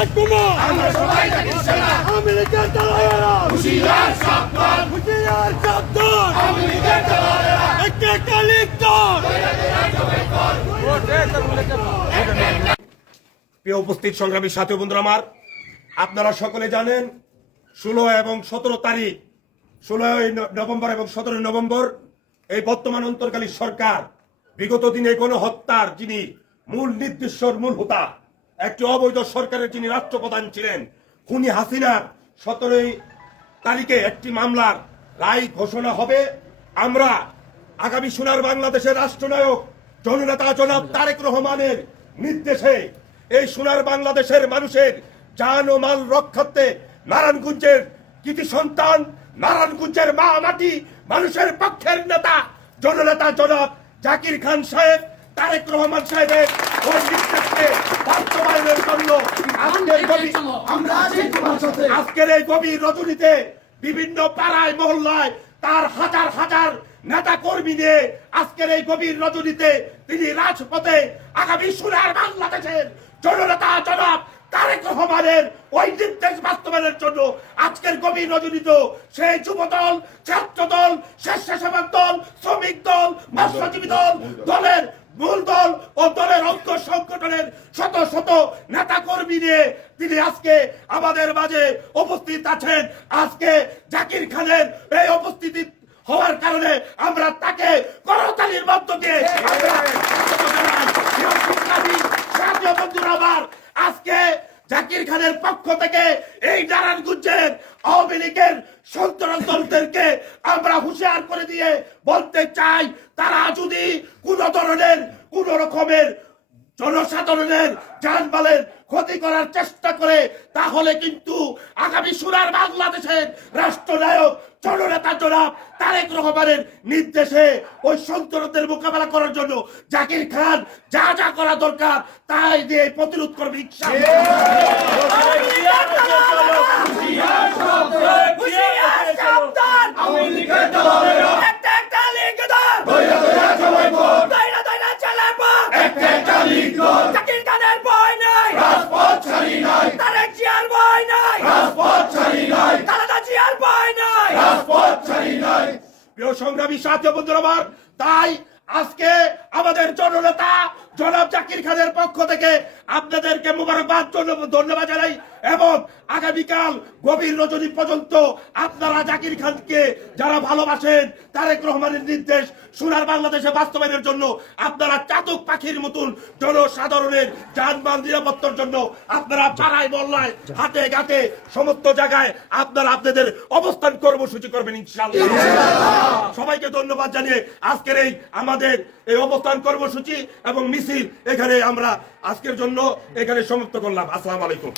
রাখবো না, আমরা সবাই জাকির সেনা। আওয়ামী লীগের দালালেরা হুঁশিয়ার সাবধান, হুঁশিয়ার সাবধান, আওয়ামী লীগের দালালেরা একটা একটা লীগ দল। প্রিয় উপস্থিত সংগ্রামী সাথী বন্ধুরা আমার, আপনারা সকলে জানেন 16 এবং 17 তারিখ 16 নভেম্বর এবং 17 নভেম্বর এই বর্তমান অন্তর্কালীন সরকার বিগত দিনে কোনো হত্যার যিনি মূল নির্দেশর মূল হোতা, একটি অবৈধ সরকারের যিনি রাষ্ট্রপ্রধান ছিলেন খুনি হাসিনার 17 তারিখে একটি মামলার রায় ঘোষণা হবে। আমরা আগামী সোনার বাংলাদেশের রাষ্ট্রনায়ক জননেতা জনাব তারেক রহমানের নির্দেশে এই সোনার বাংলাদেশের মানুষের জান ও মাল রক্ষার্থে নারায়ণগঞ্জের কৃতি সন্তান, নারায়ণগঞ্জের মা মাটি মানুষের পক্ষের নেতা জননেতা জনাব জাকির খান সাহেব, তারেক রহমান সাহেবের ওই নির্দেশকে বাস্তবায়নের জন্য আজকের এই গভীর রজনীতে বিভিন্ন পাড়ায় মহল্লায় তার হাজার হাজার নেতা কর্মী নিয়ে আজকের এই গভীর রজনীতে তিনি রাজপথে আগামী সোনার বাংলাদেশের জননেতা জনাব তারেক রহমানের ওই নির্দেশ বাস্তবায়নের জন্য আজকের গভীর রজনীতে সেই যুব দল, ছাত্র দল, স্বেচ্ছাসেবক দল, শ্রমিক দল, মৎস্যজীবী দল, দলের মূল দল ও দলের অঙ্গ সংগঠনের শত শত নেতা কর্মী নিয়ে তিনি আজকে আমাদের মাঝে উপস্থিত আছেন। আজকে জাকির খানের এই উপস্থিতি হওয়ার কারণে আমরা তাকে করতালির মধ্য দিয়ে বন্ধুরা আমার, আজকে জাকির খানের পক্ষ থেকে এই নারায়ণগঞ্জের আওয়ামী লীগের সন্ত্রাস দলদেরকে আমরা হুঁশিয়ার করে দিয়ে বলতে চাই, তারা যদি কোন ধরনের কোন রকমের জনসাধারণের জানমালের ক্ষতি করার চেষ্টা করে তাহলে কিন্তু আগামী সোনার বাংলাদেশের রাষ্ট্রনায়ক জননেতা জনাব তারেক রহমানের নির্দেশে ওই সন্ত্রাসদের মোকাবেলা করার জন্য জাকির খান যা যা করা দরকার তাই দিয়ে প্রতিরোধ করবে প্রিয় সংগ্রামী সাথী বন্ধুরা আমার, তাই আজকে আমাদের জননেতা জনাব জাকির খানের পক্ষ থেকে আপনাদেরকে মুবারকবাদ ধন্যবাদ জানাই এবং আগামীকাল গভীর রজনী পর্যন্ত আপনারা জাকির খানকে যারা ভালোবাসেন তারেক রহমানের নির্দেশ সোনার বাংলাদেশে বাস্তবায়নের জন্য আপনারা চাতক পাখির মতন জনসাধারণের যানবাহন নিরাপত্তার জন্য আপনারা পাড়ায় মহল্লায় হাটে ঘাটে সমস্ত জায়গায় আপনারা আপনাদের অবস্থান কর্মসূচি করবেন ইনশাআল্লাহ। সবাইকে ধন্যবাদ জানিয়ে আজকের এই আমাদের এই অবস্থান কর্মসূচি এবং মিছিল এখানে আমরা আজকের জন্য এখানে সমাপ্ত করলাম। আসসালামু আলাইকুম।